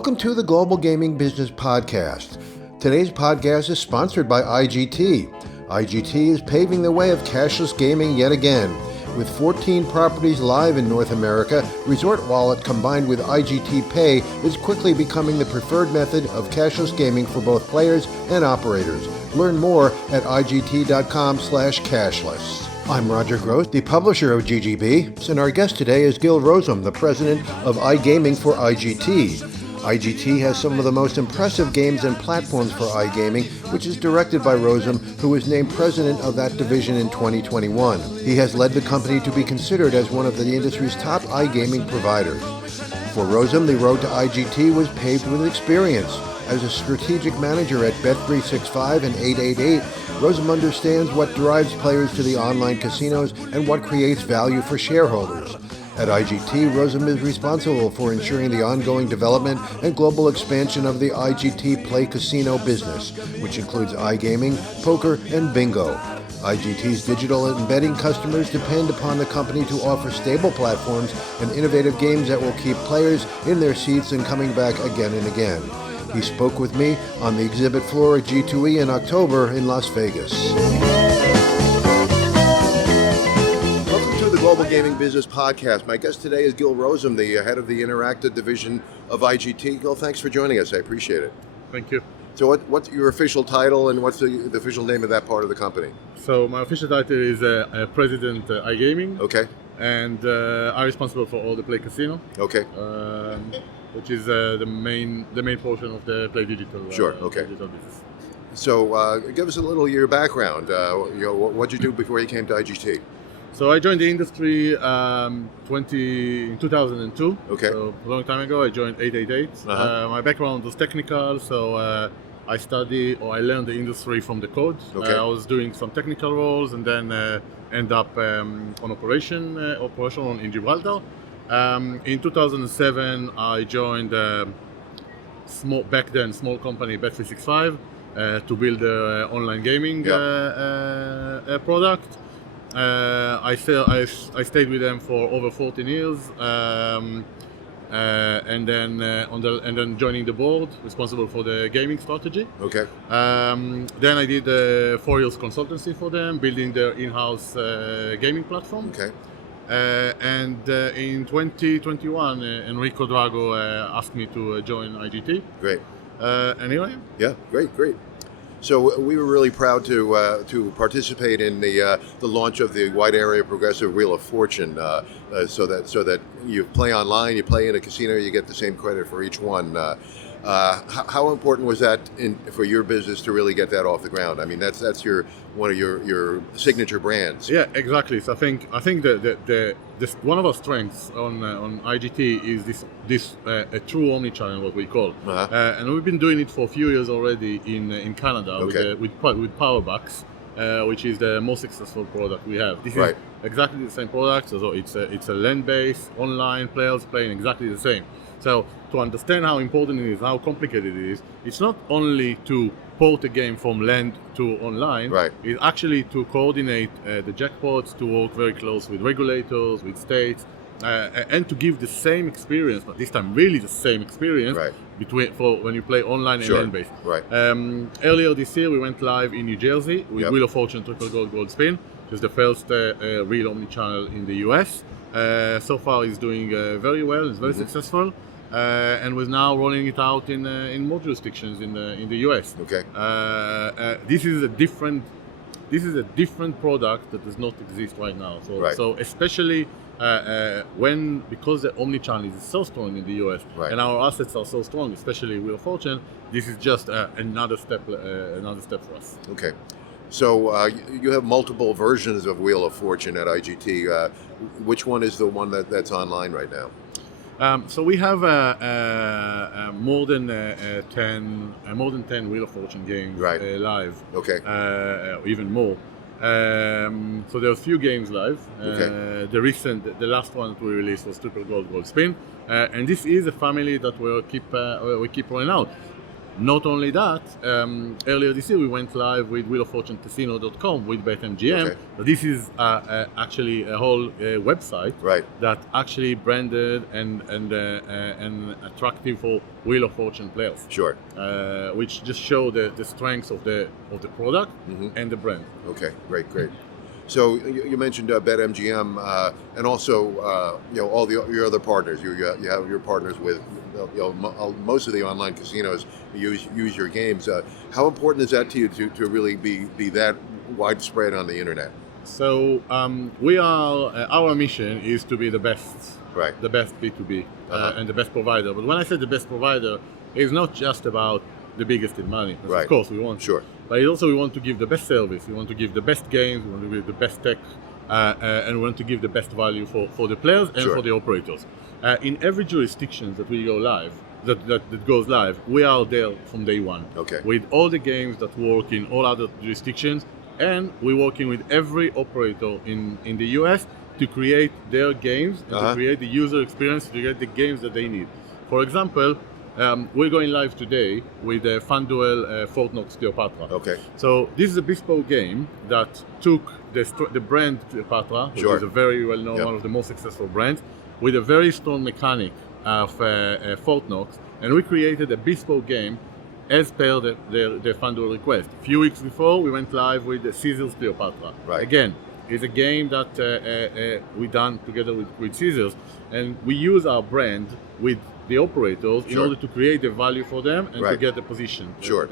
Welcome to the Global Gaming Business Podcast. Today's podcast is sponsored by IGT. IGT is paving the way of cashless gaming yet again. With 14 properties live in North America, Resort Wallet combined with IGT Pay is quickly becoming the preferred method of cashless gaming for both players and operators. Learn more at IGT.com/cashless. I'm Roger Gros, the publisher of GGB, and our guest today is Gil Rotem, the president of iGaming for IGT. IGT has some of the most impressive games and platforms for iGaming, which is directed by Rotem, who was named president of that division in 2021. He has led the company to be considered as one of the industry's top iGaming providers. For Rotem, the road to IGT was paved with experience. As a strategic manager at Bet365 and 888, Rotem understands what drives players to the online casinos and what creates value for shareholders. At IGT, Rotem is responsible for ensuring the ongoing development and global expansion of the IGT PlayCasino business, which includes iGaming, poker, and bingo. IGT's digital and betting customers depend upon the company to offer stable platforms and innovative games that will keep players in their seats and coming back again and again. He spoke with me on the exhibit floor at G2E in October in Las Vegas. Global Gaming Business Podcast. My guest today is Gil Rotem, the head of the Interactive Division of IGT. Gil, thanks for joining us. I appreciate it. Thank you. So what's your official title and what's the official name of that part of the company? So my official title is President iGaming. Okay. And I'm responsible for all the PlayCasino. Okay. Which is the main portion of the Play Digital. Sure. Okay. Digital business. So give us a little of your background. What did you do before you came to IGT? So I joined the industry in 2002. Okay. So a long time ago, I joined 888. My background was technical, so I learned the industry from the code. Okay. I was doing some technical roles and then end up on operation in Gibraltar. In 2007, I joined small company Bet365 to build an online gaming product. I stayed with them for over 14 years, and then joining the board, responsible for the gaming strategy. Okay. Then I did 4 years consultancy for them, building their in-house gaming platform. Okay. And in 2021, Enrico Drago asked me to join IGT. Great. Anyway. Yeah. Great. So we were really proud to participate in the launch of the wide area progressive Wheel of Fortune, so that you play online, you play in a casino, you get the same credit for each one. How important was that for your business to really get that off the ground? I mean, that's one of your signature brands. Yeah, exactly. So I think that one of our strengths on IGT is this a true omnichannel, what we call, and we've been doing it for a few years already in Canada. Okay. with Powerbucks, which is the most successful product we have. This Right. is exactly the same product. So it's a land-based online players playing exactly the same. So to understand how important it is, how complicated it is, it's not only to port a game from land to online. Right. It's actually to coordinate the jackpots, to work very close with regulators, with states, and to give the same experience, but this time really the same experience, Right. for when you play online Sure. and land-based. Right. Earlier this year, we went live in New Jersey with Yep. Wheel of Fortune Triple Gold Gold Spin, which is the first real omnichannel in the US. So far, it's doing very well. It's very successful. And we're now rolling it out in more jurisdictions in the US. Okay. This is a different product that does not exist right now. Right. So especially because the omnichannel is so strong in the US, Right. and our assets are so strong, especially Wheel of Fortune, this is just another step for us. Okay. So you have multiple versions of Wheel of Fortune at IGT. Which one is the one that's online right now? So we have more than 10 Wheel of Fortune games Right. live. Okay. Even more. So there are a few games live. Okay. The last one that we released was Triple Gold Gold Spin, and this is a family that we keep rolling out. Not only that, earlier this year we went live with wheeloffortunecasino.com with BetMGM. Okay. This is actually a whole website Right. that actually branded and attractive for Wheel of Fortune players. Sure. Which just show the strengths of the product and the brand. Okay. Great. So you mentioned BetMGM and also all your other partners. You have your partners with most of the online casinos use your games. How important is that to you to really be that widespread on the internet? So we are our mission is to be the best, right? The best B2B and the best provider. But when I say the best provider, it's not just about the biggest in money. Right. Of course, we want. Sure. But also we want to give the best service. We want to give the best games. We want to give the best tech, and we want to give the best value for the players and Sure. for the operators. In every jurisdiction that we go live, that goes live, we are there from day one. Okay. With all the games that work in all other jurisdictions, and we're working with every operator in the US to create their games and to create the user experience, to get the games that they need. For example, we're going live today with FanDuel Fort Knox Cleopatra. Okay. So this is a bespoke game that took the brand Cleopatra, which Sure. is a very well-known, one of the most successful brands, with a very strong mechanic of Fort Knox, and we created a bespoke game as per the FanDuel request. A few weeks before, we went live with the Caesars Cleopatra. Right. Again, it's a game that we done together with Caesars, and we use our brand with the operators in Sure. order to create the value for them and to Right. get the position. Sure.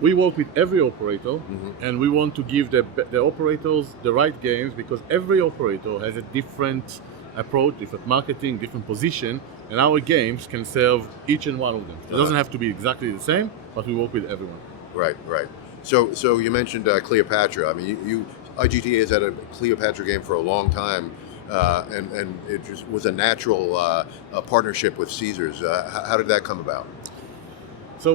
We work with every operator, and we want to give the operators the right games, because every operator has a different approach, different marketing, different position, and our games can serve each and one of them. It doesn't have to be exactly the same, but we work with everyone. Right. So you mentioned Cleopatra. I mean, IGT has had a Cleopatra game for a long time, and it just was a natural partnership with Caesars. How did that come about? So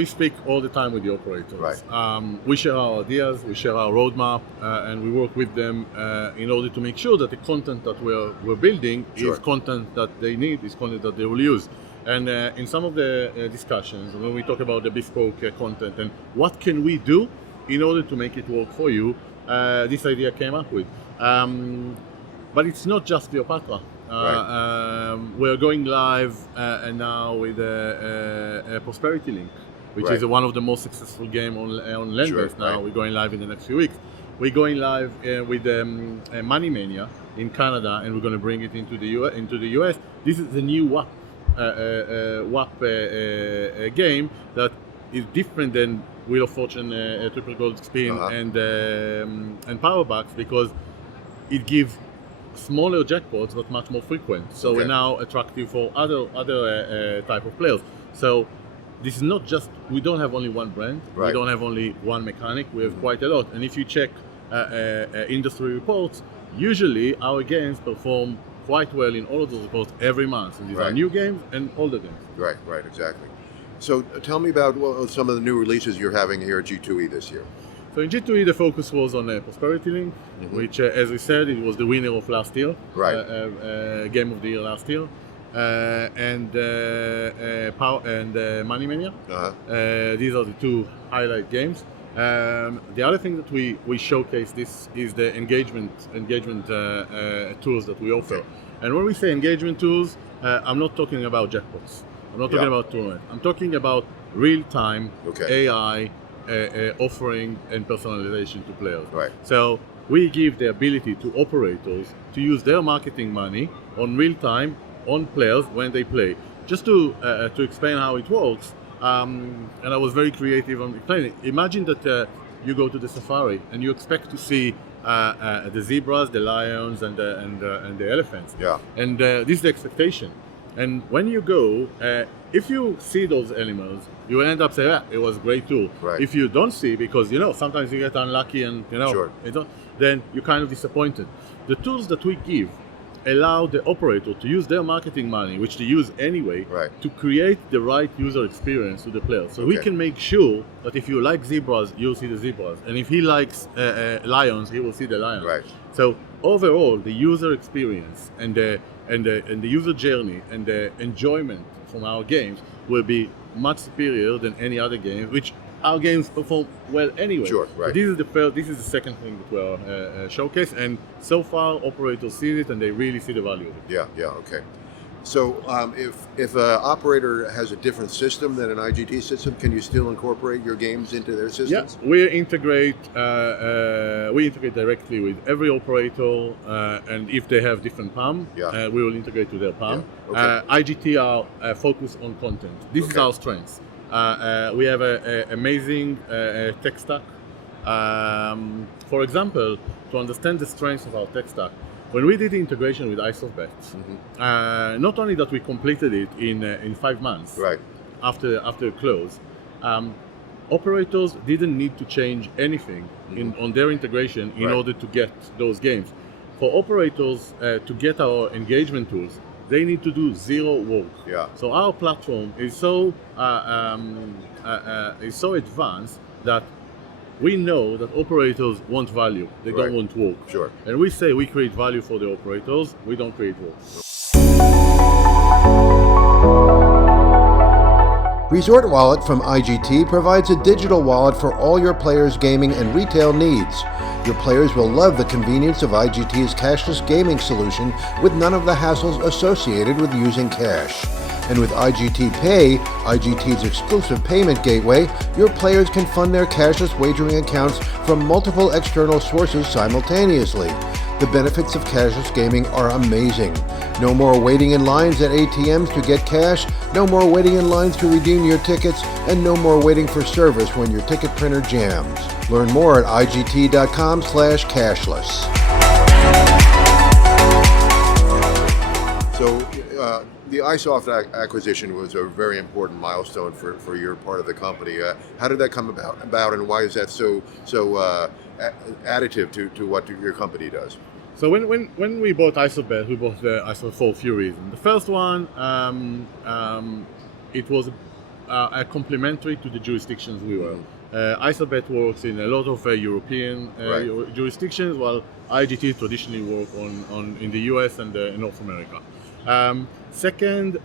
we speak all the time with the operators. Right. We share our ideas, we share our roadmap, and we work with them in order to make sure that the content that we're building Sure. is content that they need, is content that they will use. And in some of the discussions, when we talk about the bespoke content and what can we do in order to make it work for you, this idea came up with. But it's not just Cleopatra. We're going live and now with a Prosperity Link, which is one of the most successful game on land-based now. We're going live in the next few weeks. We're going live with Money Mania in Canada, and we're going to bring it into the US. This is the new WAP game that is different than Wheel of Fortune, Triple Gold Spin, and Powerbacks, because it gives smaller jackpots but much more frequent. So we're now attractive for other type of players. So this is not just, we don't have only one brand, we don't have only one mechanic, we have quite a lot. And if you check industry reports, usually our games perform quite well in all of those reports every month. And these are new games and older games. Right, exactly. So tell me about some of the new releases you're having here at G2E this year. So in G2E, the focus was on Prosperity Link, which, as we said, it was the winner of last year, Game of the Year last year, and Money Mania. These are the two highlight games. The other thing that we showcase this is the engagement tools that we offer. And when we say engagement tools, I'm not talking about jackpots. I'm not talking about tournaments. I'm talking about real-time AI offering and personalization to players. So we give the ability to operators to use their marketing money on real-time on players when they play. Just to explain how it works, and I was very creative on explaining it. Imagine that you go to the safari and you expect to see the zebras, the lions, and the elephants. And this is the expectation. And when you go, if you see those animals, you will end up saying, it was a great tool. If you don't see, because sometimes you get unlucky and then you're kind of disappointed. The tools that we give allow the operator to use their marketing money, which they use anyway, to create the right user experience to the players. So we can make sure that if you like zebras, you'll see the zebras, and if he likes lions, he will see the lions. So overall, the user experience and the user journey and the enjoyment from our games will be much superior than any other game, which our games perform well anyway. Sure, right. So this is the second thing that we're showcase, and so far operators see it and they really see the value of it. Yeah, okay. So if an operator has a different system than an IGT system, can you still incorporate your games into their systems? Yeah, we integrate directly with every operator, and if they have different PAM, we will integrate to their PAM. Yeah. Okay. IGT are focused on content. This is our strength. We have an amazing tech stack. For example, to understand the strengths of our tech stack, when we did the integration with iSoftBet, not only that we completed it in 5 months after close, operators didn't need to change anything on their integration in order to get those games. For operators to get our engagement tools, they need to do zero work. Yeah. So our platform is so advanced that we know that operators want value. They don't want work. Sure. And we say we create value for the operators. We don't create work. Resort Wallet from IGT provides a digital wallet for all your players' gaming and retail needs. Your players will love the convenience of IGT's cashless gaming solution with none of the hassles associated with using cash. And with IGT Pay, IGT's exclusive payment gateway, your players can fund their cashless wagering accounts from multiple external sources simultaneously. The benefits of cashless gaming are amazing. No more waiting in lines at ATMs to get cash, no more waiting in lines to redeem your tickets, and no more waiting for service when your ticket printer jams. Learn more at IGT.com/cashless. So, the iSoft acquisition was a very important milestone for your part of the company. How did that come about, and why is that so additive to what your company does? So when we bought iSoftBet, we bought iSoftBet for a few reasons. The first one, it was complementary to the jurisdictions we were. iSoftBet works in a lot of European jurisdictions, while IGT traditionally work in the US and North America. Second,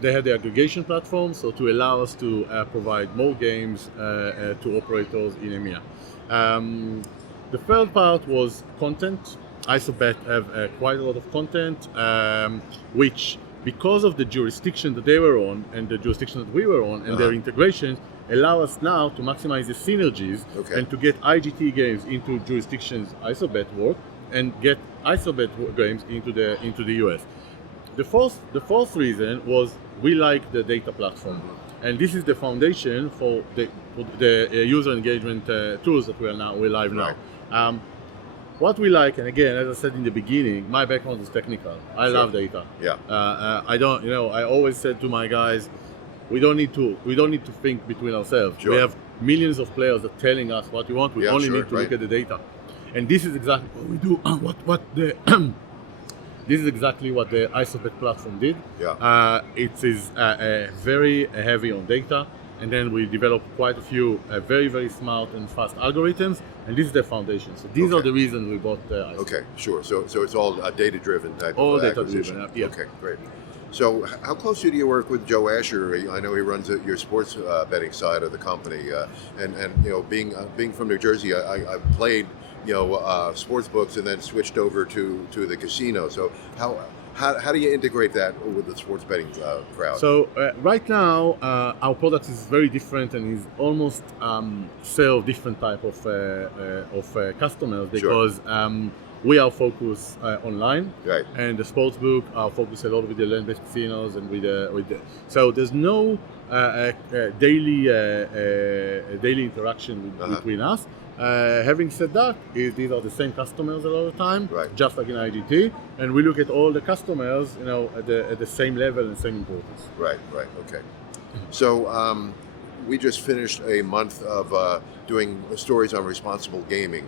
they had the aggregation platform, so to allow us to provide more games to operators in EMEA. The third part was content. iSoftBet have quite a lot of content, which, because of the jurisdiction that they were on and the jurisdiction that we were on and their integrations, allow us now to maximize the synergies and to get IGT games into jurisdictions iSoftBet work and get iSoftBet games into the US. The fourth reason was we like the data platform, and this is the foundation for the user engagement tools that we're live now. What we like, and again, as I said in the beginning, my background is technical. I love data. Yeah. I don't, I always said to my guys, we don't need to think between ourselves. Sure. We have millions of players that are telling us what we want. We only need to look at the data, and this is exactly what we do. This is exactly what the iSoftBet platform did. Yeah. It is very heavy on data, and then we developed quite a few very, very smart and fast algorithms, and this is the foundation. So these are the reasons we bought iSoftBet. Okay, sure. So it's all a data-driven type of acquisition. All data-driven, yeah. Okay, great. So how closely do you work with Joe Asher? I know he runs your sports betting side of the company, and being from New Jersey, I've played sports books and then switched over to the casino. So how do you integrate that with the sports betting crowd? So right now our product is very different and is almost serve different type of customers because we are focused online, and the sportsbook are focused a lot with the land-based casinos and with the. So there's no daily interaction between us. Having said that, these are the same customers a lot of the time, just like in IGT, and we look at all the customers, at the same level and same importance. Right. Okay. So we just finished a month of doing stories on responsible gaming,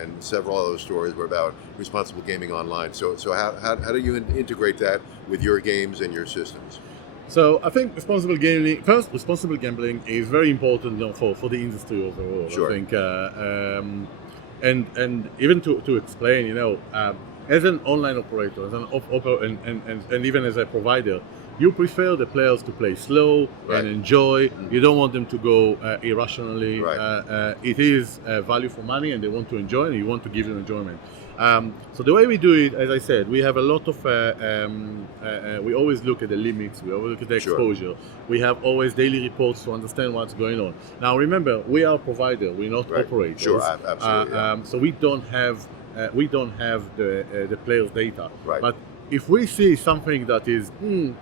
and several of those stories were about responsible gaming online. So how do you integrate that with your games and your systems? So I think responsible gambling is very important for the industry overall. Sure. I think, and even to explain, as an online operator, as an and even as a provider, you prefer the players to play slow and enjoy. You don't want them to go irrationally. It is value for money, and they want to enjoy, and you want to give them enjoyment. So the way we do it, as I said, we have a lot of. We always look at the limits. We always look at the exposure. We have always daily reports to understand what's going on. Now, remember, we are a provider. We're not operators. Sure, absolutely. So we don't have the players' data. But if we see something that is, when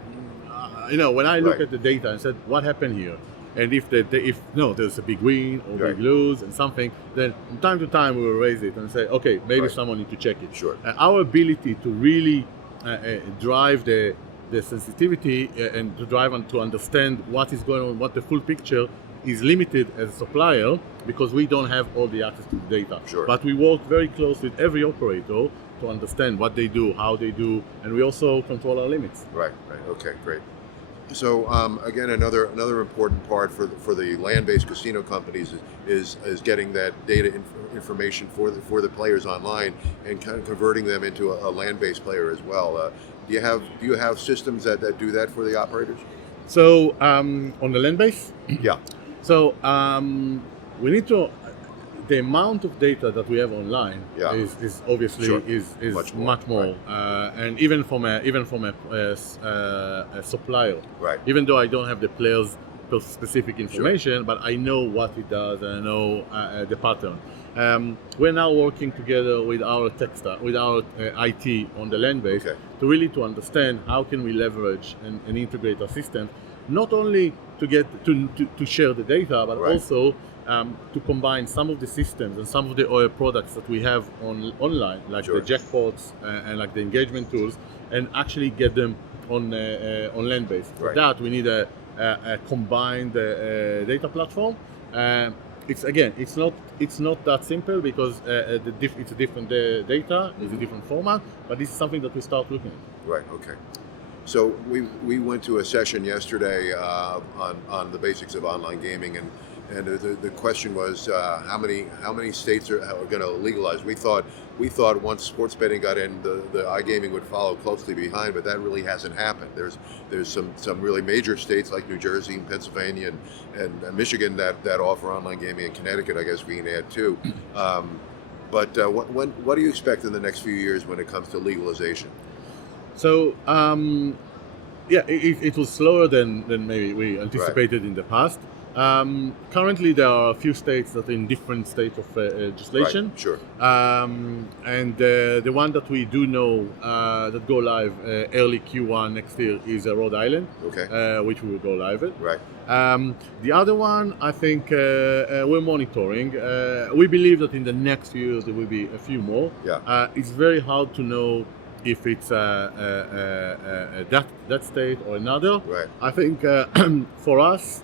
I look at the data and said, what happened here? And if there's a big win or big lose and something, then from time to time we will raise it and say, okay, maybe someone needs to check it. Sure. Our ability to really drive the sensitivity and to drive and to understand what is going on, what the full picture is limited as a supplier, because we don't have all the access to the data. Sure. But we work very closely with every operator to understand what they do, how they do, and we also control our limits. Right. Okay, great. So again, another important part for the land-based casino companies is getting that data information for the players online and kind of converting them into a land-based player as well. Do you have systems that do that for the operators? So on the land base, yeah. So we need to. The amount of data that we have online is obviously is much more. And even from a supplier, even though I don't have the players' specific information, but I know what it does and I know the pattern. We're now working together with our tech staff, with our IT on the land base to understand how can we leverage and integrate our systems, not only to get to share the data, but also to combine some of the systems and some of the products that we have online, like the jackpots and like the engagement tools, and actually get them on land base. For that, we need a combined data platform. It's not that simple because it's a different data, it's a different format, but this is something that we start looking at. Right. Okay. So we went to a session yesterday on the basics of online gaming, and the question was how many states are going to legalize. We thought once sports betting got in, the iGaming would follow closely behind, but that really hasn't happened. There's some really major states like New Jersey and Pennsylvania and Michigan that offer online gaming, and Connecticut, I guess we can add too. But what do you expect in the next few years when it comes to legalization? So it was slower than maybe we anticipated in the past. Currently, there are a few states that are in different states of legislation. Right, sure. And the one that we do know that go live early Q1 next year is Rhode Island, which we will go live with. Right. The other one, I think we're monitoring. We believe that in the next few years there will be a few more. Yeah. It's very hard to know if it's that state or another. Right. I think for us,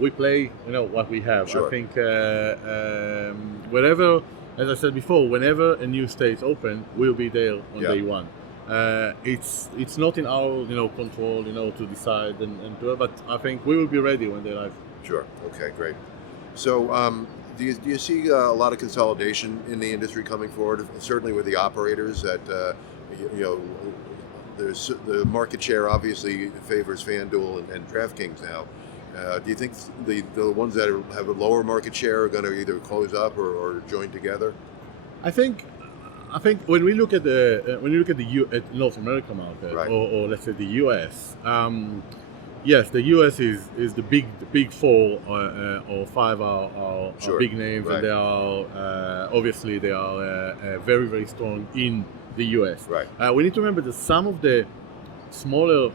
we play, what we have. Sure. I think whenever, as I said before, whenever a new state open, we'll be there on day one. It's not in our control to decide and do it, but I think we will be ready when they're live. Sure. Okay. Great. So do you see a lot of consolidation in the industry coming forward? Certainly with the operators that there's the market share obviously favors FanDuel and DraftKings now. Do you think the ones that have a lower market share are going to either close up or join together? I think when we look at at North America market, or let's say the US, yes, the US is the big four or five are big names, and they are obviously they are very, very strong in the US. Right. We need to remember that some of the smaller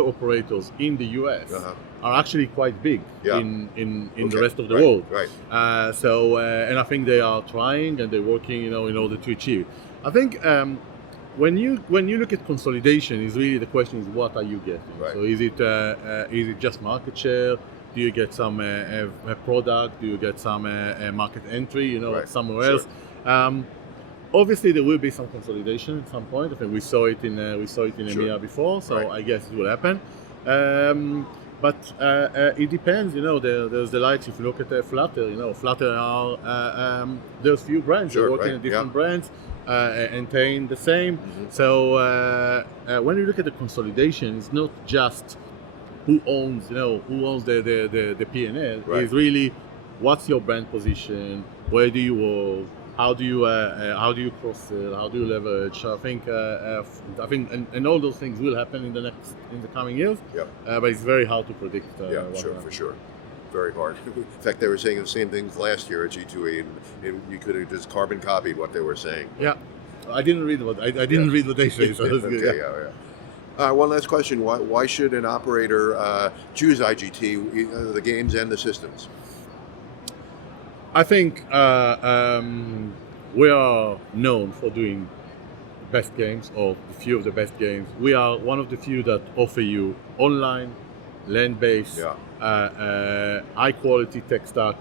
operators in the US are actually quite big in the rest of the world. Right. And I think they are trying and they're working, in order to achieve. I think when you look at consolidation, is really the question is what are you getting? Right. So is it just market share? Do you get some product? Do you get some market entry? Somewhere else. Obviously, there will be some consolidation at some point. I think we saw it in EMEA before, so I guess it will happen. But it depends, there's the likes. If you look at Flutter, Flutter are there's few brands. Sure, They're working right, at different yeah. brands, maintain the same. So when you look at the consolidation, it's not just who owns the P&L. Right. It's really what's your brand position, where do you work, how do you cross sell, how do you leverage. I think and all those things will happen in the coming years. Yep. But it's very hard to predict. For sure. Very hard. In fact, they were saying the same things last year at G2E, and you could have just carbon copied what they were saying. Yeah, I didn't read what they say. So that's good. Okay, yeah. One last question: Why should an operator choose IGT, the games and the systems? I think we are known for doing best games, or a few of the best games. We are one of the few that offer you online, land-based, high quality tech stack,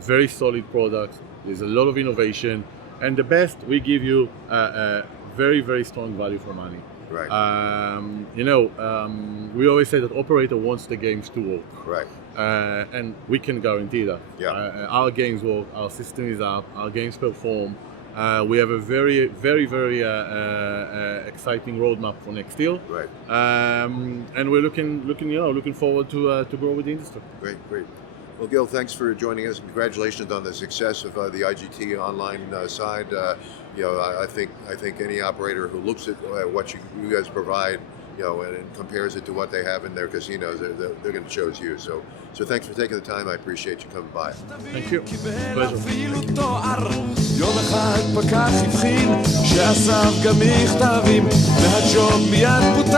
very solid products. There's a lot of innovation, and the best, we give you very, very strong value for money. Right. We always say that operator wants the games to work. Right. And we can guarantee that. Yeah. Our games work, our system is up, our games perform. We have a very, very, very exciting roadmap for next year. Right. And we're looking forward to grow with the industry. Great. Well, Gil, thanks for joining us. Congratulations on the success of the IGT online side. I think any operator who looks at what you guys provide, and compares it to what they have in their casinos, they're going to choose you. So thanks for taking the time. I appreciate you coming by. Thank you. Pleasure.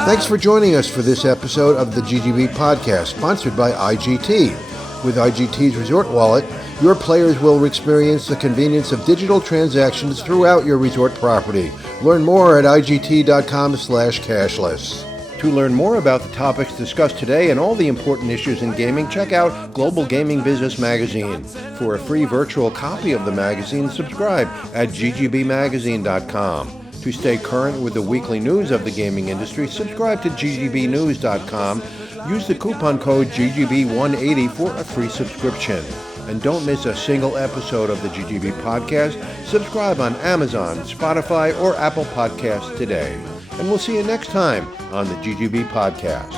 Thanks for joining us for this episode of the GGB Podcast, sponsored by IGT. With IGT's Resort Wallet, your players will experience the convenience of digital transactions throughout your resort property. Learn more at IGT.com/cashless. To learn more about the topics discussed today and all the important issues in gaming, check out Global Gaming Business Magazine. For a free virtual copy of the magazine, subscribe at ggbmagazine.com. To stay current with the weekly news of the gaming industry, subscribe to ggbnews.com. Use the coupon code GGB180 for a free subscription. And don't miss a single episode of the GGB Podcast. Subscribe on Amazon, Spotify, or Apple Podcasts today. And we'll see you next time on the GGB Podcast.